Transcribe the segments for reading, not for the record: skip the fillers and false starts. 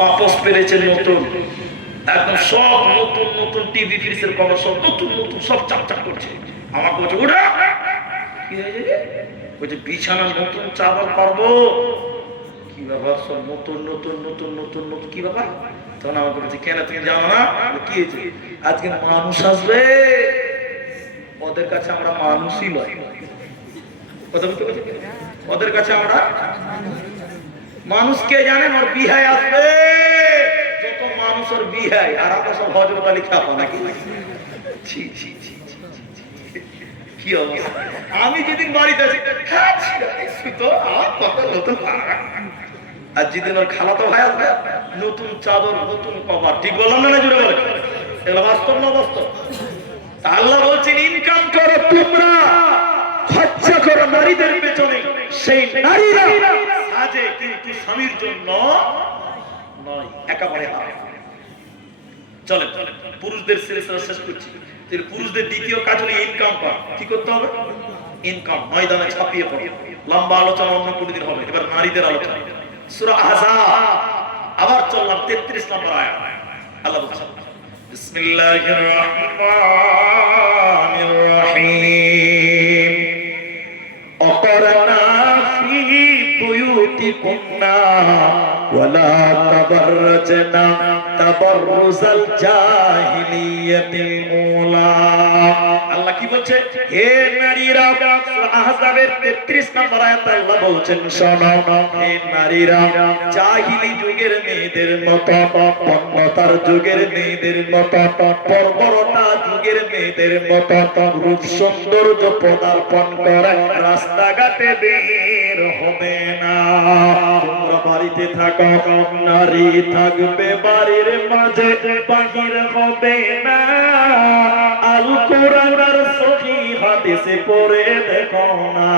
পাপস পেরেছে নতুন, একদম সব নতুন নতুন টিভি ফ্রিজের কভার সব নতুন নতুন সব চাপচাপ করছে। আমাকে বলছে ওঠা, কি হয়েছে? বলছে বিছানা নতুন চাদর পারবো। কি ব্যাপার? সব নতুন নতুন নতুন নতুন নতুন, কি ব্যাপার? তখন আমাকে বলছে কেন তুমি জানো না কি হয়েছে? আজকে মানুষ আসবে, ওদের কাছে আমরা মানুষই নয়। কথা বলতে বলছে ওদের কাছে আমরা মানুষ, কে জানেন? ওর বিহাই আসবে, যত মানুষ ওর বিহাই, আর আমরা সব হযরত আলী খাপা নাকি? ছি ছি ছি ছি ছি, কি অবস্থা! আমি যেদিন বাড়িতে আছি নতুন, আর যেদিন ওর খালাতো ভাই আসবে নতুন চাদর নতুন কভার। ঠিক বললাম না? জুড়ে বলে এগুলো বাস্তব না বাস্তব? আল্লাহ বলছেন ইনকাম করো তোমরা, খরচা করো নারীদের পেছনে, সেই নারীরা সাজে কিন্তু স্বামীর জন্য নয়, একেবারে হারাম। চলে পুরুষদের সিলসিলা শেষ করছি। পুরুষদের দ্বিতীয় কাজ হলো ইনকাম করা। কি করতে হবে? ইনকাম। ময়দানে ছাপিয়ে পড়ে, লম্বা আলোচনা অন্য কোনদিন হবে। এবার নারীদের আলোচনা, সূরা আহজাব। আবার চললাম 33 নম্বর আয়াত। আল্লাহ বলছেন বিসমিল্লাহির রহমানির রহিম, অকরনা ফি বুয়ুতিকুন্না ওয়ালা তাবাররাজনা তাবাররুজাল জাহিলিয়াতিল উলা। আল্লাহ কি বলছে? হে নারীরা, সূরা আহজাবের 33 নম্বর আয়াতে আল্লাহ বলছেন শোনো, হে নারীরা, জাহিলি যুগের মেয়েদের মতো, পণ্যতার যুগের মেয়েদের মতো, বর্বরতা যুগের মেয়েদের মতো রূপ সৌন্দর্য পদার্পণ করে রাস্তাঘাটে বের হবে না। তোমরা বাড়িতে থাকো, নারী থাকবে বাড়ির মাঝে, বাহির হবে না। আল কোরআনের সহিহ হাদিসে পড়ে দেখো না,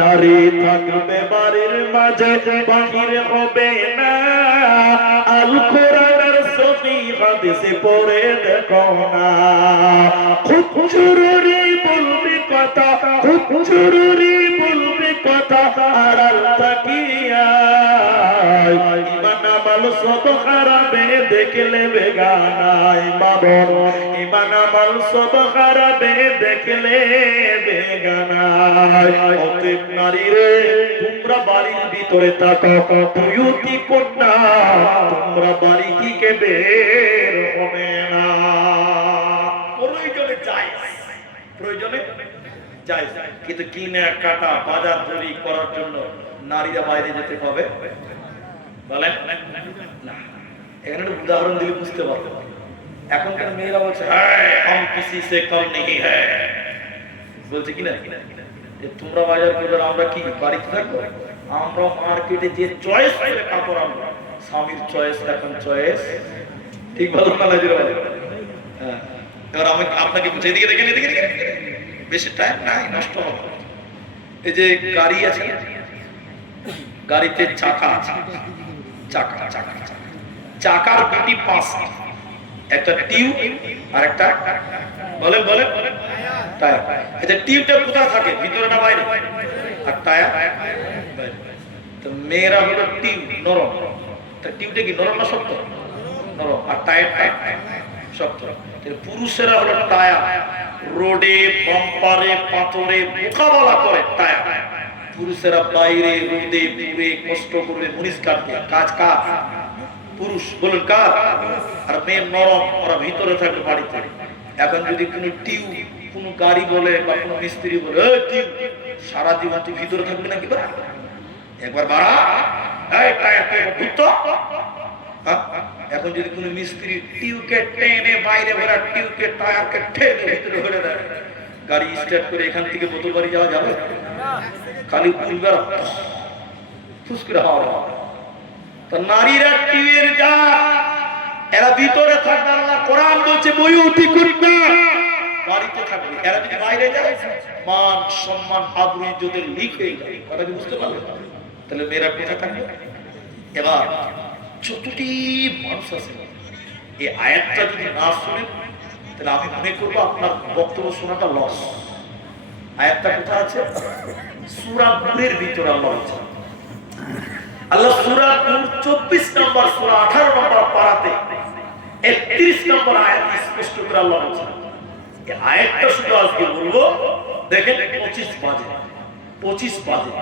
নারী থাকবে বাড়ির মাঝে, বাহির হবে না। আল কোরআনের সহিহ হাদিসে পড়ে দেখো না। খুব জরুরি বলবি কথা, খুব জরুরি বলবি কথা, আড়াল তাকিয়া ইমান আমল সব খারাপে দেখলে বেগানাই বাবর, ইমান আমল সব খারাপে দেখলে বেগানাই। অতএব নারী রে, তোমরা বাড়ির ভিতরে থাকো, বুয়ুতি কন্যা, তোমরা বাড়ি থেকে বের হবে না। প্রয়োজনে যাই, প্রয়োজনে যাই, কিন্তু কিনে কাটা বাজার দড়ি করার জন্য নারীরা বাইরে যেতে হবে বলেন না? এখানে একটা উদাহরণ দিলে বুঝতে পারবো। এখনকার মেয়েরা বলছে हम किसी से कम नहीं है, বলছে কিনা? তোমরা বাজার করবে, আমরা কি বাড়িতে থাকবো? আমরা মার্কেটে যে চয়েস করে কাপড় আনবো, স্বামীর চয়েস এখন চয়েস। ঠিক বলো না? হ্যাঁ। এবার আমি আপনাকে বুঝে দিকে দেখেন, এদিকে বেশি টাইম নাই, নষ্ট হবে। এই যে গাড়ি আছে, গাড়িতে চাকা আছে, চাকা চাকা চাকার দুটি পাশ, একটা টিউব আর একটা বলেন বলেন টায়ার। আচ্ছা, টিউবটা কোথায় থাকে? ভিতরে না বাইরে? আর টায়ার বাইরে। তো মেয়েরা হলো টিউব, নরম। তা টিউবটা কি নরম না শক্ত? নরম। আর টায়ারটা শক্ত। পুরুষেরা হলো টায়ার, রোডে বাম্পারে পাথরে মোকাবেলা করে টায়ার। পুরুষেরা বাইরে রোদে পুড়ে কষ্ট করবে, মুনিশ কাটবে, কাজ কাজ পুরুষ বলেন কাজ। আর মেয়ে নরম, ওরা ভিতরে থাকবে বাড়িতে। এখন যদি কোনো টিউব, কোনো গাড়ি বলে বা কোনো মিস্ত্রি বলে টিউব, সারা জীবন তুই ভিতরে থাকবি নাকি? একবার বাড়া, এই টায়ারটা ঢুকতো। এখন যদি কোনো মিস্ত্রি টিউবকে টেনে বাইরে ভরা, টিউবকে টায়ারকে টেনে ভিতরে ভরে দেয়, গাড়ি স্টার্ট করে এখান থেকে বোতল বাড়ি যাওয়া যাবে? খালি উলবার ফুস করে হাওয়া। তো নারীরা টিউবের যা, এরা ভিতরে থাকবে। আল্লাহ কোরআন বলছে বুয়ুতি কুন্না, বাড়িতে থাকবে। এরা যদি বাইরে যায়, মান সম্মান আবরু ইজ্জতের লিক হয়ে যায়। কথা কি বুঝতে পারবে? তাহলে মেয়েরা কোথায় থাকবে? এবার যতটি মানুষ আছে, এই আয়াতটা যদি না শুনেন, তাহলে আমি মনে করবো আপনার বক্তব্য শোনাটা লস। আয়াতটা কোথায় আছে? সূরা নূরের ভিতরে আল্লাহ বলছেন, আল্লাহ সূরা নূর 24 নম্বর সূরা 18 নম্বর পারাতে 31 নম্বর আয়াত স্পষ্ট করে আল্লাহ বলেছেন। এই আয়াতটা শুধু আজকে বলবো, দেখেন 25 বাজে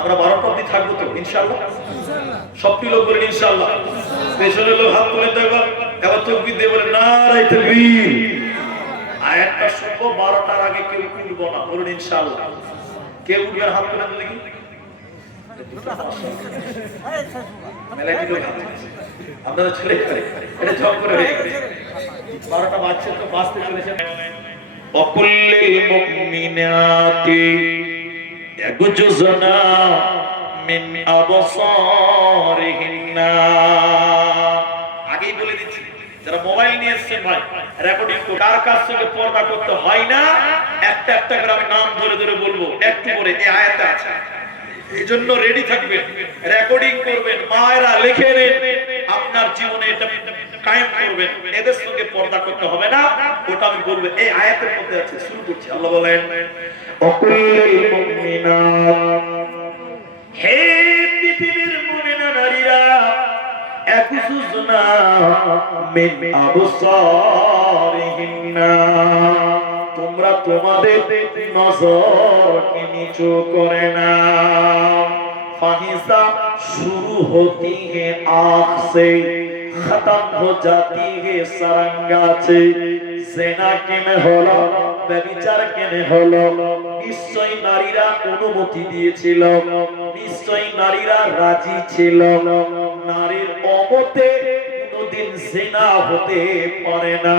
আমরা 12টা অবধি থাকবো তো ইনশাআল্লাহ। সবটি লোক বলেন ইনশাআল্লাহ। পেছনের লোক হাত তুলে দেখো, এবার তাকবীর দিয়ে বলেন নারায়ে তাকবীর। আয়াতটা শুনবো, 12টার আগে কেউ উঠবো না, বলুন ইনশাআল্লাহ। কে উঠবেন হাত তুলে দেখি। আপনারা ছেলে এটা জব করে হয়ে গেছে, 12টা বাজছে তো বাজতে চলেছে। অকুল্লিল মুমিনাতি ইয়াগুজুনা মিন আবসারিহিন্না। আগেই বলে দিচ্ছি, যারা মোবাইল নিয়ে এসেছেন ভাই রেকর্ডিং করে কার কাছ থেকে পর্দা করতে হয় না, একটা করে আমি নাম ধরে ধরে বলবো, একটু করে এই আয়াতে আছে, এই জন্য রেডি থাকবেন, রেকর্ডিং করবেন, মায়েরা লিখে নেন, আপনার জীবনে এটা কায়েম করবেন। এদের সঙ্গে পর্দা করতে হবে না, ওটা আমি বলবো, এই আয়াতের মধ্যে আছে। শুরু করছি, আল্লাহ বলেন অকুল্লিল মুমিনাত, হে পৃথিবীর মুমিনা নারীরা, ইয়াগুজুনা মিন আবসারিহিন্না, তোমরা তোমাদের নজরকে নিচু করে নাও। ফাহিশা शुरू होती है आँख से, खत्म हो जाती है सारंगाचे। सेना केने হলো, ব্যভিচার কেনে হলো, নিশ্চয়ই নারীরা অনুমতি দিয়েছিল, নিশ্চয়ই নারীরা রাজি ছিল। নারীর অমতে কোনদিন জিনা হতে পারে না।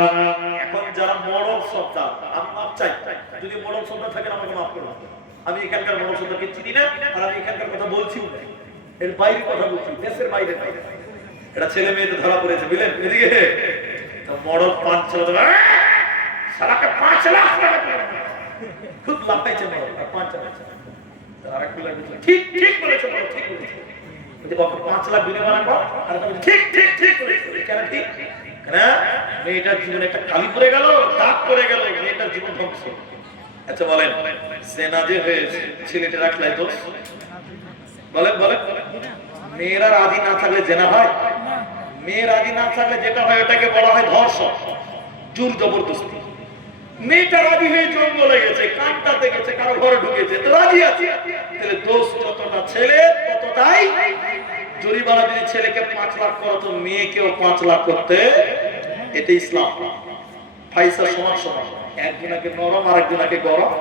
এখন যারা মরল সত্তা, আমি মাপ চাই, যদি মরল সত্তা থাকে আমাকে মাফ করুন। আমি এখানকার মরল সত্তাকে চিনি না, আর আমি এখানকার কথা বলছি না, এর বাইরে কথা বলছি, দেশের বাইরে নাই। এটা ছেলে মেয়েতে ধরা পড়েছে, বুঝলেন? এদিকে মরল 5 ছেলে সারাকে 5 লাখ টাকা খুব লাফাইছে মরল, 5 লাখ। আর এক লাখ ঠিক বলেছে, মরল ঠিক বলেছে। যদি বাবা 5 লাখ বিনিময় কর, আর তুমি ঠিক বলেছে। কেন ঠিক? কেন মেয়েটার জীবনে একটা কালি পড়ে গেল, দাগ পড়ে গেল, মেয়েটার জীবন ধ্বংস। আচ্ছা বলেন, সেনা যে হয়েছে ছেলেটা রাখলাই দোষ? বলেন মেয়েরা রাজি না থাকলে জেনা হয়? মেয়ে রাজি না থাকলে যেটা হয় ওটাকে বলা হয় ধর্ষণ, জোর জবরদস্তি। মেয়েটা রাজি হয়ে জঙ্গলে গেছে, কানটাতে গেছে, কারো ঘরে ঢুকেছে, তো রাজি আছে, তাহলে দোষ যতটা ছেলে ততটাই জরিমানা। যদি ছেলেকে 5 লাখ করো তো মেয়েকেও 5 লাখ করতে, এটা ইসলাম। ফাইসা সমান, একজনকে নরম আর একজনকে গরম,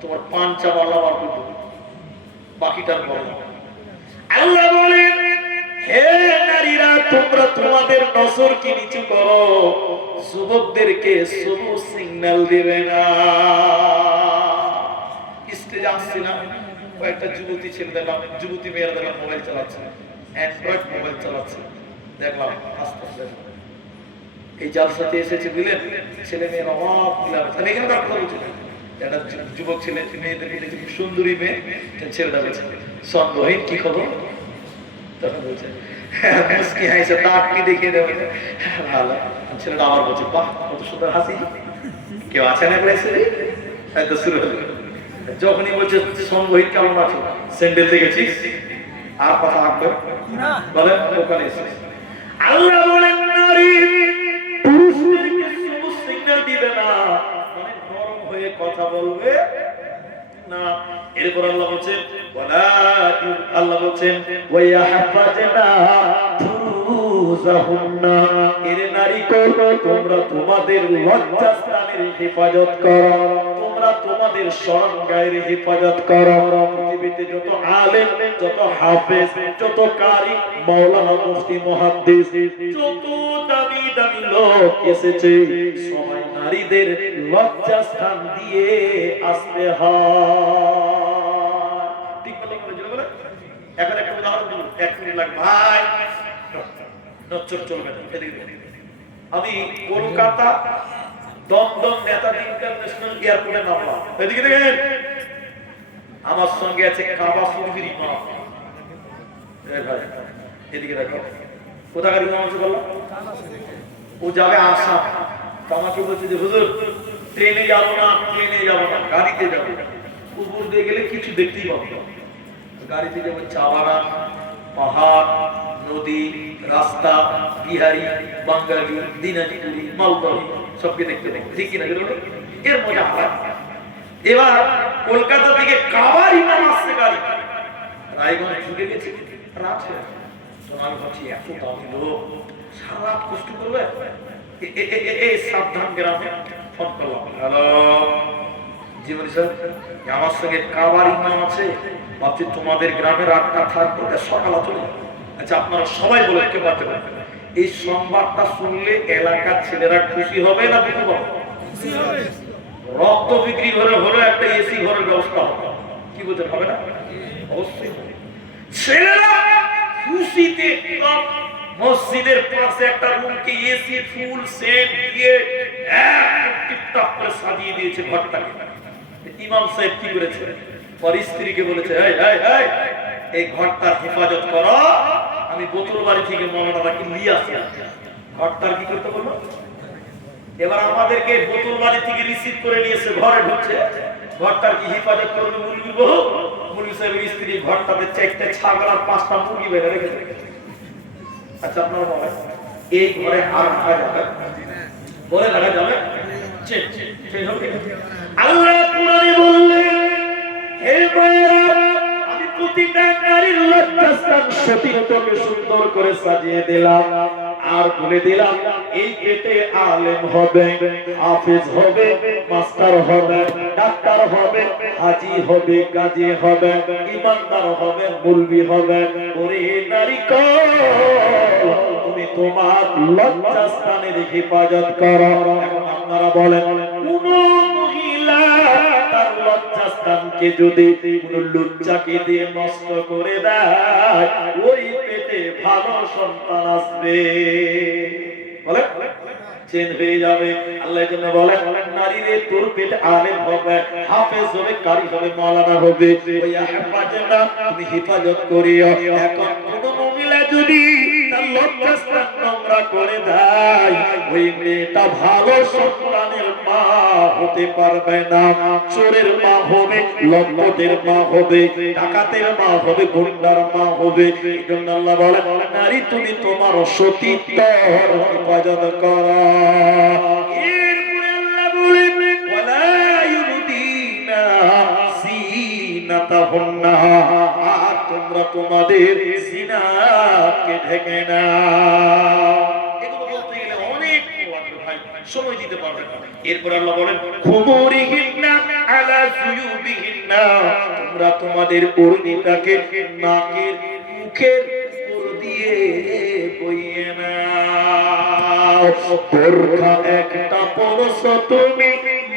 তোমার পাঞ্চা বাল্লা বার করবে, বাকিটার গরম। আল্লাহ বলেন, হে নারীরা, তোমরা তোমাদের নজরকে নিচু করো, যুবকদেরকে শুধু সিগন্যাল দিবে না। স্টেজে আসছিলাম, কয়েকটা যুবতী ছেলে দেখলাম, যুবতী মেয়েরা দেখলাম মোবাইল চালাচ্ছে, অ্যান্ড্রয়েড মোবাইল চালাচ্ছে, দেখলাম আস্তে আস্তে। এই জালসাতে এসেছে, বুঝলেন, ছেলে মেয়েরা অবাক দিলাম। তাহলে এখানে কথা বলছিলেন, একটা যুবক ছেলে মেয়েদেরকে দেখছি, খুব সুন্দরী মেয়ে, ছেলেটা বলছে সন্দেহহীন কি খবর, তখন বলছে মুস্কি হাসে দাঁত কি দেখিয়ে দেবে ভালো। ছেলেটা আবার বলছে বাহ কত সুন্দর হাসি, কেউ আছে না ক্লাসে? একদম শুরু হলো, যখনই বলছে সন্দেহহীন কেমন আছো, স্যান্ডেল দেখেছিস, আর কথা আঁকবে বলে ওখানে এসে। আল্লাহ বলেন নারী পুরুষদেরকে শুধু সিগন্যাল দিবে না, মানে নরম হয়ে কথা বলবে না। এরপর আল্লাহ বলেন ওয়াইয়াহফাজনা ফুরুজাহুন্না, এর নারীগণ তোমরা তোমাদের লজ্জাস্থানের হেফাজত করো, তোমরা তোমাদের শরণগাহের হেফাজত করো। পৃথিবীতে যত আলেম, যত হাফেজ, যত কারি, মাওলানা, মুফতি, মুহাদ্দিস, যত দামি লোক এসেছে, সবাই নারীদের লজ্জাস্থান দিয়ে আসতে হয়। এখন একটা উদাহরণ দিন, 1 মিনিট লাগবে ভাই, নচ্চর চলবে না। আমি কলকাতা দমদম নেতাজি ইন্টারন্যাশনাল এয়ারপোর্টে নামলাম, এদিকে দেখেন আমার সঙ্গে আছে কাবা শরীফের ইমাম, এদিকে দেখো কোথাকার ইমাম আছে বললাম, ও যাবে আসাম। আমাকে বলছে যে হুজুর ট্রেনে যাবো না, গাড়িতে যাবো। উপর দিয়ে গেলে কিছু দেখতেই পাবো, গাড়িতে যাবো, চা বাগান, পাহাড়, নদী, রাস্তা, বিহারি, বাঙালি, দিনাজপুরি, মালদহি সবকে দেখতে দেখতে, ঠিক কিনা? এর মজা আলাদা। এবার কলকাতা থেকে কাবার ইমাম আসছে গাড়ি, রায়গঞ্জ ঢুকে গেছে, রাত হয়ে গেছে। আমি ভাবছি এত দামি লোক সারা রাত কষ্ট করবে, সাবধান গ্রামে ফোন করলাম, হ্যালো জীবনী স্যার, আমার সঙ্গে কাবার ইমাম আছে, ভাবছি তোমাদের গ্রামে রাতটা থাকবো, সকালে চলে যাবো। আচ্ছা আপনারা সবাই বলে কে পারতে পারবেন, এই সংবাদটা শুনলে এলাকার ছেলেরা খুশি হবে না দুঃখ হবে? রক্ত বিক্রি ঘরে হলো একটা এসি ঘরের ব্যবস্থা হবে, কি বলতে হবে না? অবশ্যই ছেলেরা খুশিতে মসজিদের পাশে একটা রুমকে এসি ফুল সেট দিয়ে টিপটপ করে সাজিয়ে দিয়েছে ঘরটাকে। ইমাম সাহেব কি করেছে, পর স্ত্রীকে বলেছে, এই ঘরটার হেফাজত করো, আমি বোতল বাড়ি থেকে মৌলানাকে নিয়ে আসি। ঘরটার কি করতে বললো? এবার আমাদেরকে বোতল বাড়ি থেকে রিসিভ করে নিয়েছে, ঘরে ঢুকছে, ঘরটার কি হেফাজত করবে মুরগি বহু? মুরগি সাহেবের স্ত্রী ঘরটাতে 4টে ছাগল আর 5টা মুরগি বেঁধে রেখেছে। আচ্ছা আপনারা বলেন এই ঘরে আর রাখা যাবে? বলে রাখা যাবে? আল্লাহ কোরআনে বললেন, হে মায়েরা, আমি প্রতিটা নারীর লজ্জাস্থান সতীত্বকে সুন্দর করে সাজিয়ে দিলাম, আর বলে দিলাম এই পেটে আলেম হবে, হাফেজ হবে, মাস্টার হবে, ডাক্তার হবে, হাজি হবে, গাজী হবে, ইমানদার হবে, মুলবি হবে। ওরে নারী তুমি তোমার লজ্জাস্থানের হেফাজত করো। এখন আপনারা বলেন, কোন মহিলা তার লজ্জাস্থানকে যদি কোন লজ্জাকে দিয়ে নষ্ট করে দেয়, ওই পেটে ভালো সন্তান আসবে, বলে চেঞ্জ হয়ে যাবে। আল্লাহ জন্য বলেন, নারী রে তোর পেটে আলেম হবে, হাফেজ হবে, কারি হবে, মাওলানা হবে, ওই হেফাজত তুমি হেফাজত করিও। এখন কোন মহিলা যদি তার লজ্জাস্থান নোংরা করে দেয়, ওই মেয়েটা ভালো সন্তানের মা হতে পারবে না, চোরের মা হবে, লম্পটের মা হবে, ডাকাতের মা হবে, গুন্ডার মা হবে। এই জন্য আল্লাহ বলেন, নারী তুমি তোমার সতীত্বের হেফাজত করো। এরপরে আল্লাহ বলেন, ওয়ালা ইউদিনা জিনাতাহুন্না, আর তোমরা তোমাদের জিনাকে ঢেকে নাও। এগুলো বলতে গেলে অনেক ভাই সময় দিতে পারবে না। এরপর আল্লাহ বলেন, খুমুরিহিন্না আলা জুয়ুবিহিন্না, তোমরা তোমাদের ওড়নিটাকে নাকের মুখের উপর দিয়ে বইয়ে নাও। বোরখা একটা পরছো তুমি,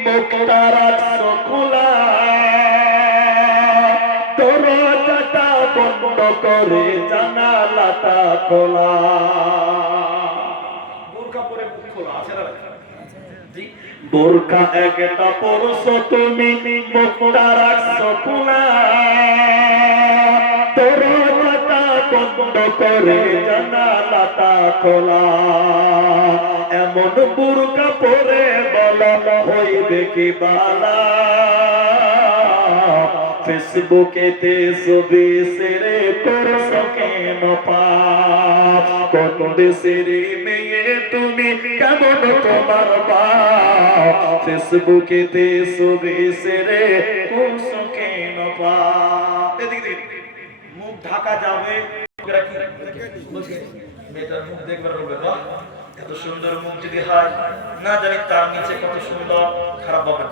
মুখটা রাখছো খোলা, দরজাটা বন্ধ করে জানালাটা খোলা। বোরখা পরে মুখ খোলা আছে না? বোরখা একটা পরছো তুমি, মুখটা রাখছো খোলা, দরজাটা বন্ধ করে জানালাটা খোলা। এমন বোরখা পরে বলা হইবে কি বালা, ফেসবুকেতে ছবি সেরে করছো কেন পাপ, কোন দেশের মেয়ে তুমি, কেমন তোমার বাপ, ফেসবুকেতে ছবি সেরে করছো কেন পাপ। এদিকে মুখ ঢাকা যাবে, মেয়েটার মুখ দেখবার বলবে, বাহ এত সুন্দর মুখ যদি হয়, না জানি তার নিচে কত সুন্দর, খারাপ হবে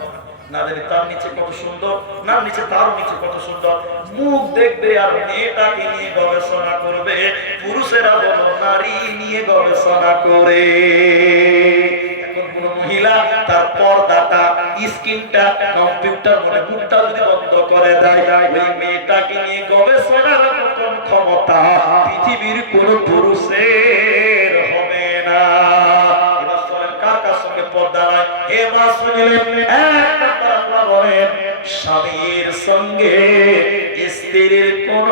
না জানি তার নিচে কত সুন্দর, না নিচে তারও নিচে কত সুন্দর। মুখ দেখবে আর মেয়েটাকে নিয়ে গবেষণা করবে। পুরুষেরা বলো নারী নিয়ে গবেষণা করে। এখন কোন মহিলা তার পর্দাটা, স্ক্রিনটা, কম্পিউটার মানে মুখটা যদি বন্ধ করে দেয়, ওই মেয়েটাকে নিয়ে গবেষণার মতন ক্ষমতা পৃথিবীর কোন পুরুষের হবে না। এবার চলেন কার কার সঙ্গে পর্দা নাই। হে মা শুনলেন, এক নম্বর আল্লাহ বলেন, স্বামীর সঙ্গে স্ত্রীর কোন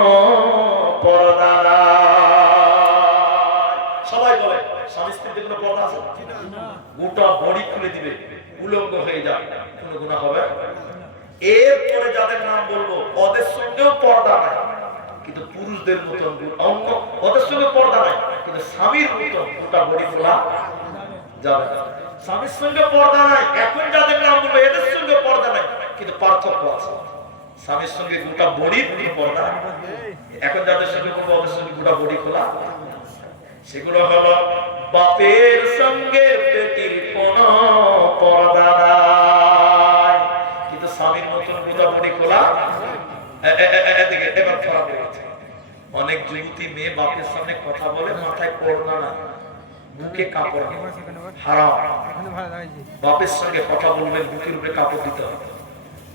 পর্দা নাই। সবাই বলে স্বামী স্ত্রীর কোন পর্দা আছে? গোটা বডি খুলে দিবে, উলঙ্গ হয়ে যাবে, কোন গুনাহ হবে? এরপরে যাদের নাম বলবো ওদের সঙ্গেও পর্দা নাই। কিন্তু পুরুষদের মতন অন্য ওদের সঙ্গে পর্দা নাই, কিন্তু স্বামীর মতন গোটা বডি খোলা যাবে না। স্বামীর সঙ্গে পর্দা নাই, এখন যাদের নাম বলবো এদের সঙ্গে পর্দা নাই, কিন্তু পার্থক্য আছে। স্বামীর সঙ্গে গোটা বডি পর্দা, এখন যাদের সঙ্গে বলবো ওদের সঙ্গে গোটা বডি খোলা। সেগুলো হলো বাপের সঙ্গে বেটির কোন পর্দা নাই, কিন্তু স্বামীর মতন গোটা বডি খোলা। এবার খারাপ হয়ে গেছে, অনেক যুবতী মেয়ে বাপের সামনে কথা বলে মাথায় পর্দা নাই, বুকে কাপড় হারাম। বাপের সঙ্গে কথা বলবেন বুকের উপরে কাপড় দিতে হবে,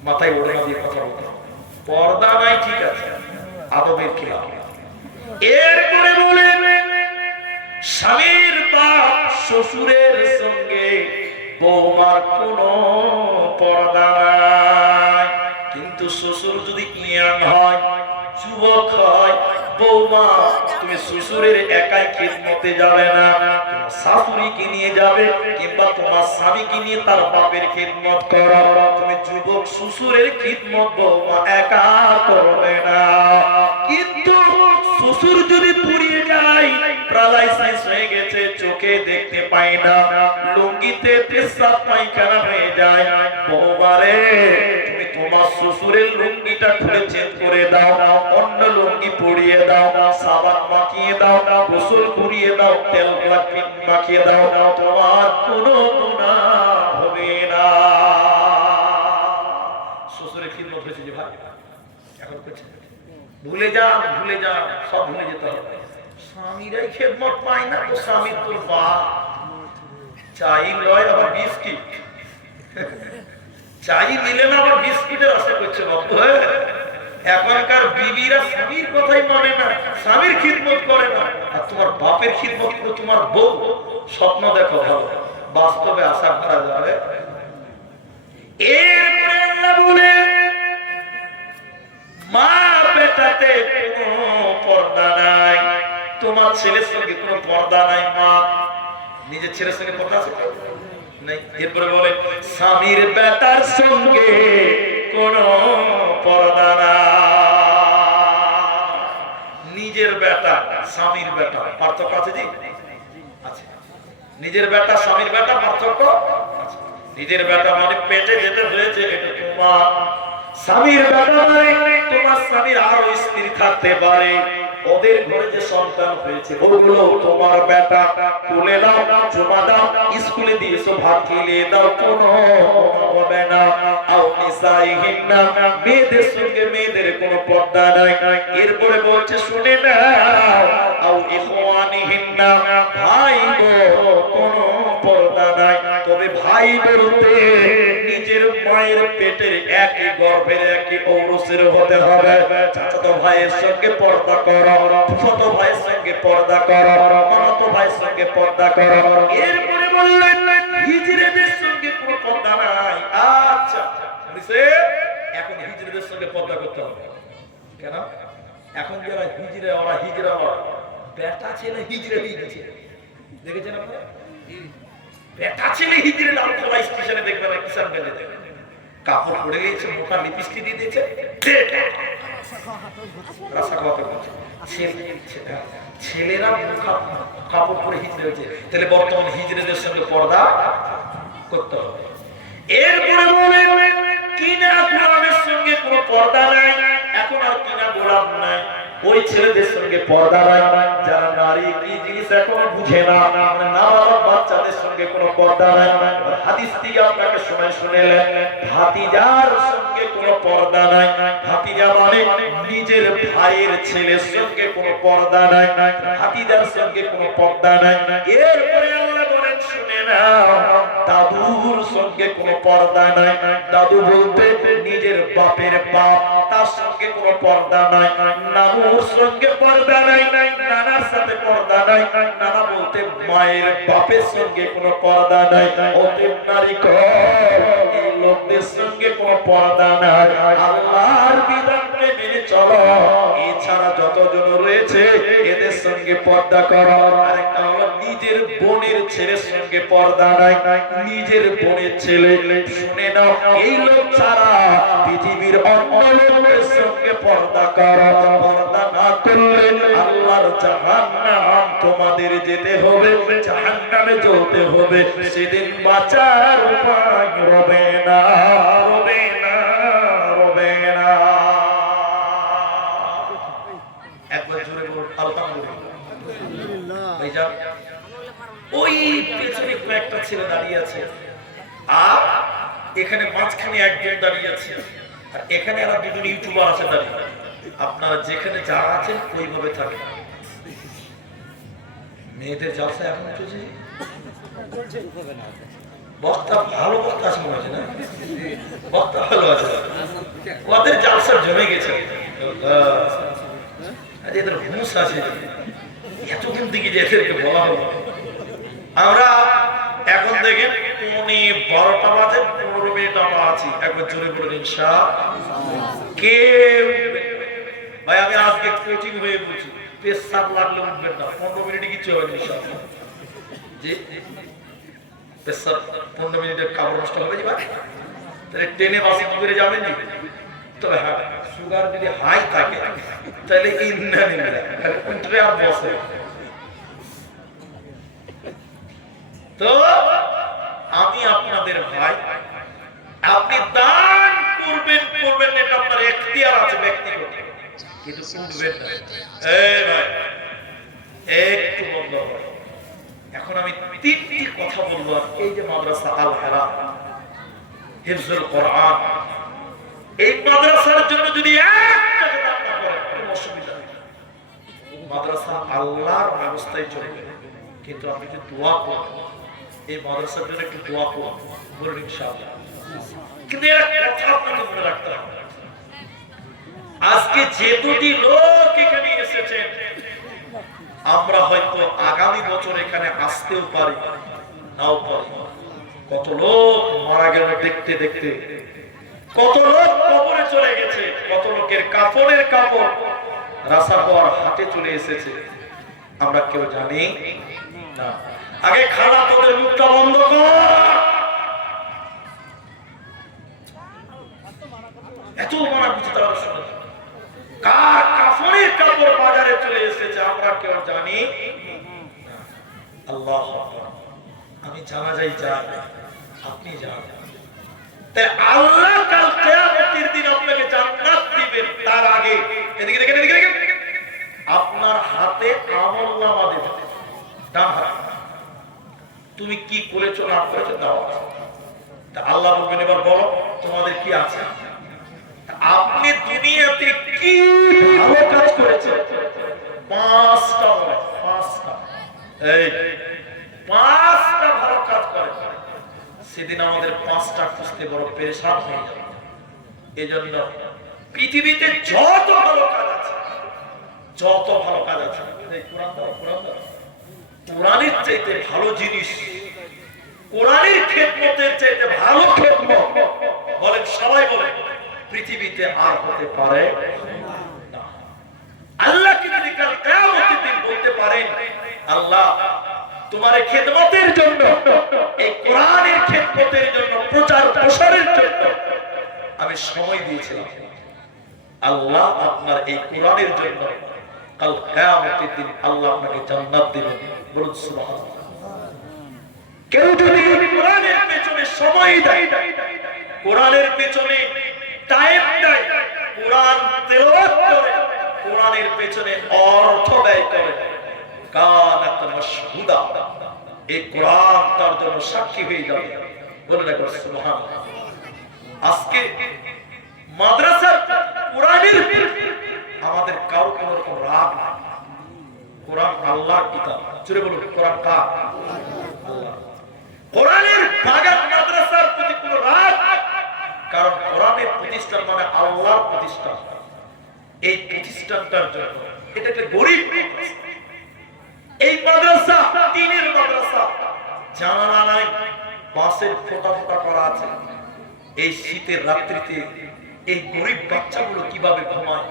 মাথায় ওড়না দিয়ে কথা বলতে হবে, পর্দা নাই ঠিক আছে, আদবের খেলাফ। এরপরে বলেন স্বামীর বাপ শ্বশুরের সঙ্গে বৌমার কোনো পর্দা নাই, কিন্তু শ্বশুর যদি ইয়াং হয়, যুবক হয়, বৌমা তুমি শ্বশুরের একাই খিদমতে যাবে না, শাশুড়িকে নিয়ে যাবে কিংবা তোমার স্বামীকে নিয়ে তার বাপের খিদমত করো। তুমি যুবক শ্বশুরের খিদমত বৌমা একা করবে না। কিন্তু শ্বশুর যদি পুড়িয়ে যায়, প্যারালাইসিস হয়ে গেছে, চোখে দেখতে পায় না, লুঙ্গিতে পেশাব পায়খানা হয়ে যায়, বৌমারে তুমি তোমার শ্বশুরের লুঙ্গিটা খুলে চেঞ্জ করে দাও, অন্য লুঙ্গি পরিয়ে দাও, সাবান মাখিয়ে দাও, গোসল করিয়ে দাও, তেল মাখিয়ে দাও, তোমার কোনো গুনাহ হবে না। শ্বশুরের খিদমত হয়েছে যে ভাই এখন করছে, ভুলে যা ভুলে যা, সব ভুলে যেতে হবে। স্বামীরাই খেদমত পায় না তো স্বামীর তোর বাপ চাই লয় আবার বিস্কিট, চাই নিলে না আবার বিস্কিটের আশা করছে বাবু। এখনকার বিবিরা স্বামীর কথাই মানে না, স্বামীর খিদমত করে না, আর তোমার বাপের খিদমত করে তোমার বউ। স্বপ্ন দেখো ভালো, বাস্তবে আশা করা যাবে। এরপরে আল্লাহ বলে মা বেটাতে কোনো পর্দা নাই, তোমার ছেলের সঙ্গে কোনো পর্দা নাই, মা নিজের ছেলের সঙ্গে পর্দা আছে নাই। এরপরে বলে স্বামীর বেটার সঙ্গে কোনো পর্দা নাই। নিজের বেটা স্বামীর বেটা পার্থক্য আছে জি? আছে। নিজের বেটা স্বামীর বেটা পার্থক্য আছে। নিজের বেটা মানে পেটে যেতে হয়েছে এটা তোমার, স্বামীর বেটা মানে তোমার স্বামীর আরো স্ত্রী থাকতে পারে, ওদের ঘরে যে সন্তান হয়েছে ওগুলো তোমার বেটা, কোলে দাও, জমা দাও, স্কুলে দিয়েছো ভাত খেলিয়ে দাও, কোনো হবে না। আও নিসাইহিন্না, মেয়েদের সঙ্গে মেয়েদের কোনো পর্দা নাই। এরপরে বলছে শুনে নাও, আও ইখওয়ানিহিন্না, ভাই বোন কোনো পর্দা নাই। তবে ভাই বলতে নিজের মায়ের পেটের একই গর্ভের একই ঔরসের হতে হবে। চাচাতো ভাইয়ের সঙ্গে পর্দা করো, ফুফাতো ভাইয়ের সঙ্গে পর্দা করো, মামাতো ভাইয়ের সঙ্গে পর্দা করো। এরপরে বললেন হিজড়েদের সঙ্গে কোনো পর্দা নাই। আচ্ছা এখন হিজড়েদের সঙ্গে পর্দা করতে হবে কেন? এখন যারা হিজড়ে ওরা হিজড়া বেটা ছেলে হিজড়ে হয়ে গেছে, দেখেছেন আপনারা? বেটা ছেলে হিজড়ে ডালখোলা স্টেশনে দেখবেন, কিষান গেলে দেখবেন কাপড় পরে গেছে, মোটা লিপস্টিক দিয়ে দিয়েছে, রাস্তা খাওয়াতে বলছে। ছেলেরা কাপড় পরে হিজড়ে হয়েছে, তাহলে বর্তমান হিজড়েদের সঙ্গে পর্দা করতে হবে। এরপরে বলেন কিনা গোলামের সঙ্গে কোনো পর্দা নাই। এখন আর কিনা গোলাম নাই, ওই ছেলেদের সঙ্গে পর্দা নাই যারা নারী কি জিনিস এখনো বুঝে না, নাবালক বাচ্চাদের সঙ্গে কোনো পর্দা নাই। হাদিস থেকে আপনাকে শুনেলেন ভাতিজার সঙ্গে কোনো পর্দা নাই। ভাতিজা মানে নিজের ভাইয়ের ছেলের সঙ্গে কোনো পর্দা নাই, ভাতিজার সঙ্গে কোনো পর্দা নাই। এরপরে আল্লাহ বলেন শুনে নাও, দাদুর সঙ্গে কোনো পর্দা নাই। দাদু বলতে নিজের বাপের বাপ, তার সঙ্গে কোনো পর্দা নাই। নানুর সঙ্গে পর্দা নাই, নানার সাথে পর্দা নাই। নানা বলতে মায়ের বাপের সঙ্গে কোনো পর্দা নাই। অতএব নারী এই লোকদের সঙ্গে কোনো পর্দা নাই। আল্লাহর বিধানকে মেনে চলো এছাড়া যতজন রয়েছে এদের সঙ্গে পর্দা করো। আরেকটা হলো নিজের বোনের ছেলের সঙ্গে পর্দা নাই, নিজের বোনের ছেলে শুনে নাও এই লোক ছাড়া পৃথিবীর অন্য লোকের সঙ্গে পর্দা করো। পর্দা না করলে আল্লাহর জাহান্নাম তোমাদের যেতে হবে, জাহান্নামে যেতে হবে। সেদিন বাঁচার উপায় রবে না, রবে না, রবে না। একবার জোরে বলুন আলহামদুলিল্লাহ। ভাইজান ওই পেছনে কয়েকটা ছেলে দাঁড়িয়ে আছে, আর এখানে মাঝখানে একজন দাঁড়িয়ে আছে, আর এখানে আর দুজন ইউটিউবার আছে দাঁড়িয়ে। আপনারা যেখানে যারা আছেন ওইভাবে থাকেন। মেয়েদের জলসা এখন চলছে, বক্তা ভালো বক্তা আছে মনে হচ্ছে না, বক্তা ভালো আছে, ওদের জলসা জমে গেছে। এদের হুঁশ আছে, এতক্ষণ থেকে যে এদেরকে বলা হলো। আমরা এখন দেখেন 12টা বাজে 15 মিনিট আমরা আছি। একবার জোরে বলুন ইনশাআল্লাহ। কেউ ভাই আমি আজকে কোচিং হয়ে বলছি, পেশাব লাগলে উঠবেন না, 15 মিনিটে কিছু হবে না ইনশাআল্লাহ। জি পেশাব 15 মিনিটের কাপড় নষ্ট হবে জি ভাই, তাহলে ট্রেনে বাসে কি করে যাবেন জি? তবে হ্যাঁ সুগার যদি হাই থাকে তাহলে উঠবে আর বসে। তো আমি আপনাদের ভাই, আপনি দান করবেন করবেন এটা আপনার এখতিয়ার আছে ব্যক্তিগত, কিন্তু করবেন না। এই ভাই একটু বন্ধ হয়। এখন আমি তিনটি কথা বলবো। এই যে মাদ্রাসা আল হেরা হিফজুল কোরআন, এই মাদ্রাসার জন্য যদি একটা দান না করেন কোনো অসুবিধা নেই, মাদ্রাসা আল্লাহর ব্যবস্থায় চলবে। কিন্তু আপনি যদি দোয়া করেন এই মাদ্রাসার জন্য, একটু দোয়া করুন বলুন ইনশাআল্লাহ। কিন্তু একটা কথা আপনাকে মনে রাখতে হবে, আজকে যে দুটি লোক এখানে এসেছেন, আমরা হয়তো আগামী বছর এখানে আসতেও পারি নাও পারি। কত লোক মারা গেল দেখতে দেখতে, কত লোক কবরে চলে গেছে, কত লোকের কাফনের কাপড় রাসা পাওয়ার হাতে চলে এসেছে, আমরা কেউ জানি না। আগে খালা তোদের মুখটা বন্ধ কর, এত মারা বুঝতে পারছ কার কাফনের কাপড় বাজারে চলে এসেছে আমরা কেউ জানি না। আল্লাহ আমি জানা যাই যান, আপনি যান, তাই আল্লাহ কাল কিয়ামতের দিন আপনাকে জান্নাত দিবেন। তার আগে এদিকে দেখেন, এদিকে দেখেন, আপনার হাতে আমলনামা দেবে, ডান হাত, তুমি কি করেছো না করেছো দাও। আল্লাহ বলবেন এবার বলো তোমাদের কি আছে। আপনি দুনিয়াতে কি ভালো কাজ করেছেন, 5টা বলে, 5টা, এই 5টা ভালো কাজ করেছেন, সেদিন আমাদের 5টা খুঁজতে বড় পেরেশান হয়ে যাবে। এজন্য পৃথিবীতে যত ভালো কাজ আছে, যত ভালো কাজ আছে, এই কোরআন দাও, কোরআন দাও, কোরআনের চাইতে ভালো জিনিস, কোরআনের খেদমতের চাইতে ভালো খেদমত বলেন সবাই বলেন পৃথিবীতে আর হতে পারে না। আল্লাহকে যদি কাল কিয়ামতের দিন বলতে পারেন আল্লাহ তোমার খেদমতের জন্য, এই কোরআনের খেদমতের জন্য, প্রচার প্রসারের জন্য আমি সময় দিয়েছিলাম, আল্লাহ আপনার এই কোরআনের জন্য কাল কিয়ামতের দিন আল্লাহ আপনাকে জান্নাত দিবেন। বলুন সুবহানাল্লাহ। কেউ যদি কোরআনের পেছনে সময় দেয়, কোরআনের পেছনে টাইম দেয়, কোরআন তেলাওয়াত করে, কোরআনের পেছনে অর্থ ব্যয় করে, কানাত মাশহুদা, এই কোরআন তার জন্য সাক্ষী হয়ে যাবে। বলে দেখো সুবহানাল্লাহ। আজকে মাদ্রাসার কোরআনের আমাদের কারো কোনো রকম রাগ নাই। কোরআন আল্লাহর কিতাব, জোরে বলুন কোরআন কার? আল্লাহ। কোরআনের বাগান মাদ্রাসার প্রতি কোনো রাগ, কারণ কোরআনের প্রতিষ্ঠান মানে আল্লাহর প্রতিষ্ঠান। এই প্রতিষ্ঠানটার জন্য এটা একটা গরিব এই মাদ্রাসা, তিনের মাদ্রাসা, জানালা নাই, বাঁশের ফোঁটা ফোঁটা করা আছে। এই শীতের রাত্রিতে এই গরিব বাচ্চাগুলো কিভাবে ঘুমায়,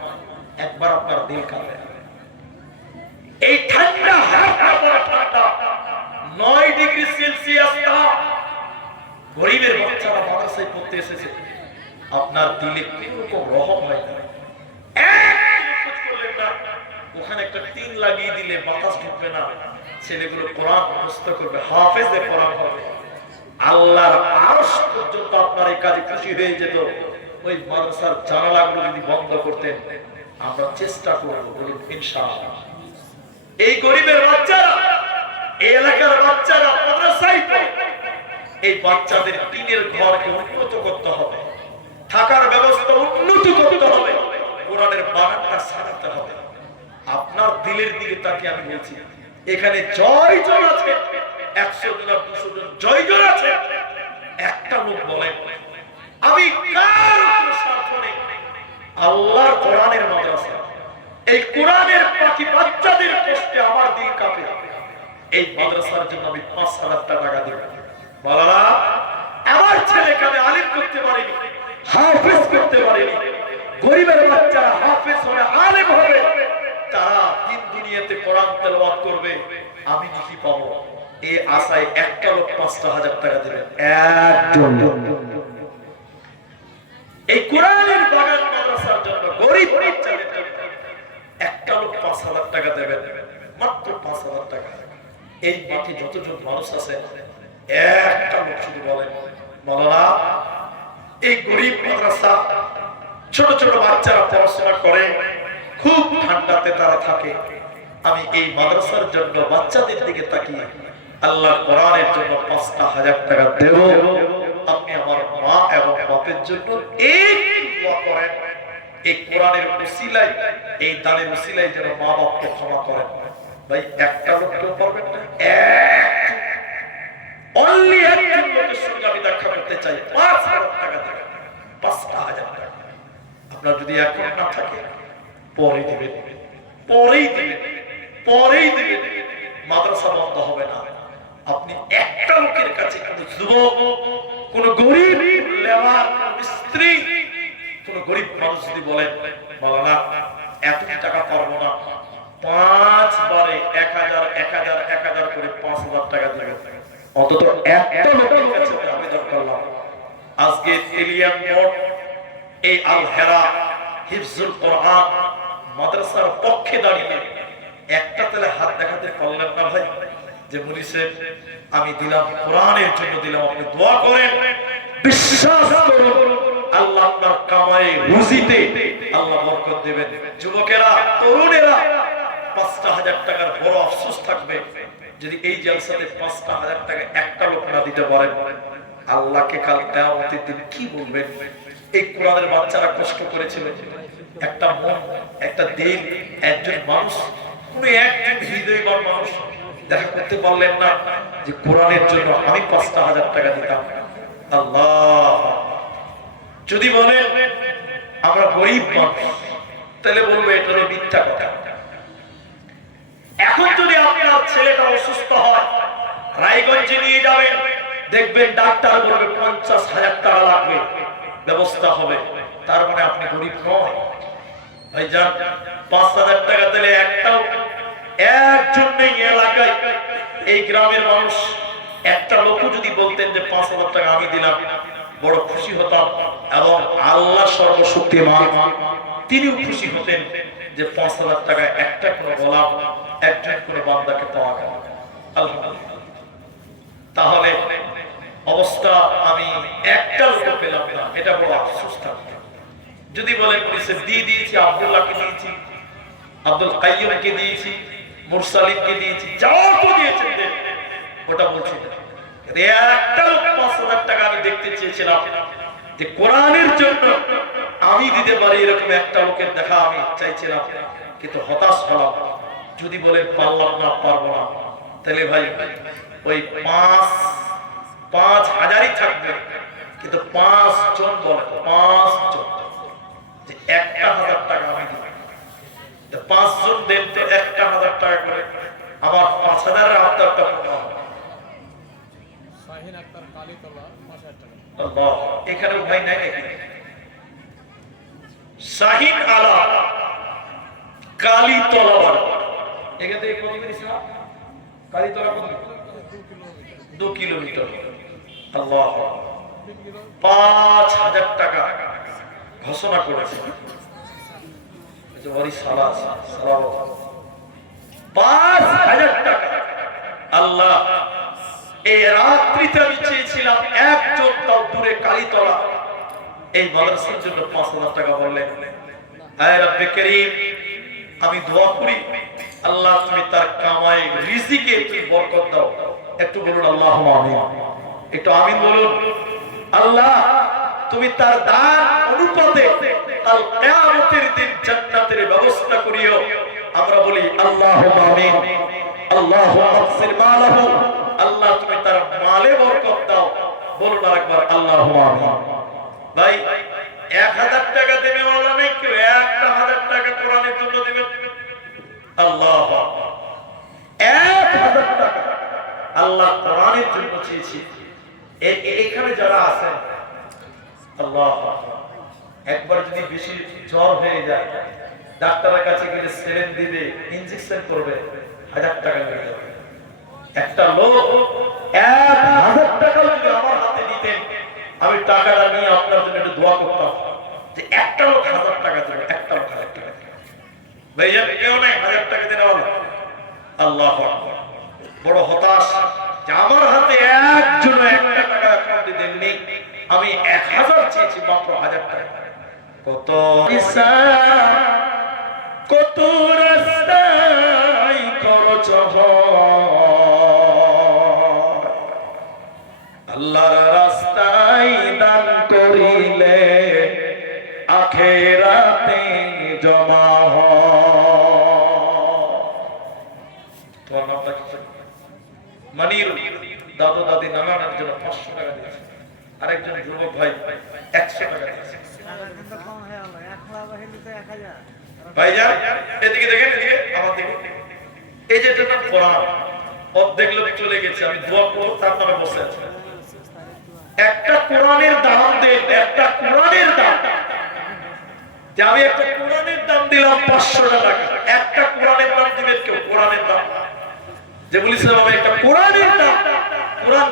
একবার আপনার দিল কাঁপে। এই ঠান্ডা 9 ডিগ্রি সেলসিয়াস তাপ, গরিবের বাচ্চারা মাদ্রাসায় পড়তে এসেছে, আপনার দিলে কোন রহম হয় না। ওখানে একটা টিন লাগিয়ে দিলে বাতাস ঢুকবে না, ছেলেগুলো কোরআন মুখস্থ করবে, হাফেজে কোরআন হবে। আল্লাহর আরশ পর্যন্ত আপনার এই কাজে খুশি হয়ে যেত। ওই মাদ্রাসার জানালাগুলো যদি বন্ধ করতেন, আমরা চেষ্টা করব, বলুন ইনশাআল্লাহ। এই গরিবের বাচ্চারা, এই এলাকার বাচ্চারা মাদ্রাসায় পড়ে, এই বাচ্চাদের টিনের ঘরকে উন্নত করতে হবে, থাকার ব্যবস্থা উন্নত করতে হবে, কোরআনের বাগানটা সাজাতে হবে। আপনার দিলের দিকে তাকে আমি বলছি, এখানে জয়জন আছে, 100 জন 200 জন জয়জন আছে, একটা লোক বলেন আমি কার স্বার্থ নেই, আল্লাহর কোরআনের মাদ্রাসা, এই কোরআনের পাখি বাচ্চাদের কষ্টে আমার দিল কাঁপে। এই মাদ্রাসার জন্য আমি 5,000 টাকা দেব। বলারা আমার ছেলেকে আমি আলিম করতে পারিনি, হাফেজ করতে পারিনি, গরিবের বাচ্চারা হাফেজ হবে, আলেম হবে, তারা দিন দুনিয়াতে কোরআন তেলাওয়াত করবে, আমি কি পাবো? এই আশায় একটা লোক 5,000 টাকা দেবেন, একজন। এই কোরআনের বাগান মাদ্রাসার জন্য গরিব বাচ্চাদের জন্য একটা লোক 5,000 টাকা দেবেন, মাত্র 5,000 টাকা। এই মাঠে যতজন মানুষ আছে, একটা লোক শুধু বলেন মাওলানা এই গরিব মাদ্রাসা, ছোট ছোট বাচ্চারা পড়াশোনা করে, খুব ঠান্ডাতে তারা থাকে, আমি এই মাদ্রাসার জন্য বাচ্চাদের দিকে তাকিয়ে আল্লাহ কোরআনের জন্য 5,000 টাকা দেব। আপনি আমার মা এবং বাপের জন্য এই দোয়া করেন, এই কোরআনের উসিলায়, এই দানের উসিলায় যেন মা বাপকে ক্ষমা করেন। ভাই একটা লোক কেউ পারবেন না? অনলি একজন লোকের সঙ্গে আমি দেখা করতে চাই, 5,000 টাকা দেবেন, 5,000 টাকা। আপনার যদি এখন না থাকে পরে দিবেন, পরেই দিবেন, পরেই দিবেন, মাদ্রাসা বন্ধ হবে না। আপনি একটা লোকের কাছে, কোন যুবক, কোন গরিব লেবার, স্ত্রী, কোন গরিব মানুষ যদি বলেন মাওলানা এত টাকা পারবো না, 5 বারে 1,000 1,000 1,000 করে 5,000 টাকা দেবেন, অন্তত একটা লোকের কাছে আবেদন করলাম। আজকে তেলিয়ান মোড়, এই আল হেরা হিফজুল কোরআন মাদ্রাসার পক্ষে দাঁড়িয়ে একটা তেলে হাত দেখাতে পারলেন না ভাই, যে মুনি সাহেব আমি দিলাম, কোরআনের জন্য দিলাম, আপনি দোয়া করেন, বিশ্বাস করুন আল্লাহ আপনার কামাই রুজিতে আল্লাহ বরকত দেবেন। যুবকেরা, তরুণেরা, 5,000 টাকার বড় আফসোস থাকবে যদি এই জলসাতে 5,000 টাকা একটা লোক না দিতে পারেন। আল্লাহকে কাল কিয়ামতের দিন কি বলবেন? এই কোরআনের বাচ্চারা কষ্ট করেছিল, একটা মন, একটা দিল, একজন মানুষ, কোন একজন হৃদয়বান মানুষ দেখা করতে পারলেন না যে কোরআনের জন্য আমি 5,000 টাকা দিতাম। আল্লাহ, যদি বলেন আমরা গরিব মানুষ, তাহলে বলবে এটা হলো মিথ্যা কথা। এখন যদি আপনার ছেলেটা অসুস্থ হয়, রায়গঞ্জে নিয়ে যাবেন, দেখবেন ডাক্তার বলবে 50,000 টাকা লাগবে, ব্যবস্থা হবে, তার মানে আপনি গরিব নয়। ভাইজান 5,000 টাকা দিলে একটাও, একজন নেই এলাকায়, এই গ্রামের মানুষ একটা লোকও যদি বলতেন যে 5,000 টাকা আমি দিলাম, বড় খুশি হতাম, এবং আল্লাহ সর্বশক্তিমান তিনিও খুশি হতেন যে 5,000 টাকা একটা কোনো গোলাম, একজন কোনো বান্দাকে পাওয়া গেল। আলহামদুলিল্লাহ। তাহলে অবস্থা আমি একটা লোক পেলাম না, এটা বড় আফসোস থাকবে। যদি বলেন পুলিশে দিয়ে দিয়েছি, আব্দুল্লাহকে দিয়েছি, আব্দুল কাইয়ুমকে দিয়েছি, মুরসালিনকে দিয়েছি, যাও তো দিয়েছেন দেন, ওটা বলছি না। একটা লোক 5,000 টাকা আমি দেখতে চেয়েছিলাম যে কোরআনের জন্য আমি দিতে পারি, এরকম একটা লোকের দেখা আমি চাইছিলাম, কিন্তু হতাশ হলাম। যদি বলেন পারলাম না, পারবো না, তাহলে ভাই ওই 5,000ই থাকবে, কিন্তু 5 জন বলে, 5 জন যে 1,000 টাকা আমি দিব, 5 জন দেন তো 1,000 টাকা করে, আমার 5,000 এর আবদারটা পূর্ণ হবে। শাহিন আক্তার কালীতলা 5,000 টাকা। আল্লাহ, এখানে ভাই নাই নাকি? শাহিন আলা কালীতলা বাড়ি। এখান থেকে কত মিনিট? কালীতলা কত? 2 কিলোমিটার। আল্লাহ, 5,000 টাকা ঘোষণা করেছে। 5,000 টাকা। আল্লাহ, এই রাত্রিতে আমি চেয়েছিলাম একজন তাও দূরে কালীতলা এই মাদ্রাসার জন্য 5,000 টাকা বললেন। আয় রব্বে করিম, আমি দোয়া করি আল্লাহ তুমি তার কামাই রিজিকে তুমি বরকত দাও। একটু বলুন আল্লাহুম্মা আমিন। একটু আমিন বলুন। আল্লাহ তুমি তার দান অনুপাতে কাল কিয়ামতের দিন জান্নাতের ব্যবস্থা করিও। আমরা বলি আল্লাহুম্মা আমিন। আল্লাহুম্মা আকসির মালাহু, আল্লাহ তুমি তার মালে বরকত দাও। বলুন আরেকবার আল্লাহুম্মা আমিন। ভাই 1,000 টাকা দেবে বলা নেই, কেউ 1,000 টাকা কোরআনের জন্য দেবে। আল্লাহ, 1,000 টাকা আল্লাহ কোরআনের জন্য চেয়েছি। এখানে যারা আছেন, আল্লাহ, একবার যদি বেশি জ্বর হয়ে যায়, ডাক্তারের কাছে গেলে সেলেন দিবে, ইনজেকশন করবে, 1,000 টাকা লেগে যাবে। একটা লোক 1,000 টাকা যদি আমার হাতে দিতেন, আমি টাকাটা নিয়ে আপনার জন্য একটু দোয়া করতাম যে একটা লোক 1,000 টাকা দেবে, একটা লোক 1,000 টাকা দেবে। ভাইয়া কেউ নাই 1,000 টাকা দেওয়া হলো। আল্লাহু আকবার। বড় হতাশ যে আমার হাতে একজন 1 টাকা এখন দেননি, আমি 1,000 চেয়েছি, মাত্র 1,000 টাকা। কত কত রাস্তায় খরচ হয়, আল্লাহর রাস্তায় দান করিলে আখিরাতে জমা হয়। তোমার নামটা কি? মানির দাদু দাদি নানার জন্য 500 টাকা দিয়েছে। আরেকজন যুবক ভাই 100 টাকা দিয়েছে। ভাইজান এদিকে দেখেন, এদিকে আমার দিকে। এই যে এটা কোরআন, অর্ধেক লোক চলে গেছে, আমি দোয়া করব তার নামে বসে আছে। একটা কোরআনের দাম দেন, একটা কোরআনের দাম। যে আমি একটা কোরআনের দাম দিলাম 500 টাকা, একটা কোরআনের দাম দিবেন কেউ? কোরআনের দাম যে বলেছিলাম আমি একটা কোরআনের দাম, কোরআন